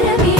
para mí.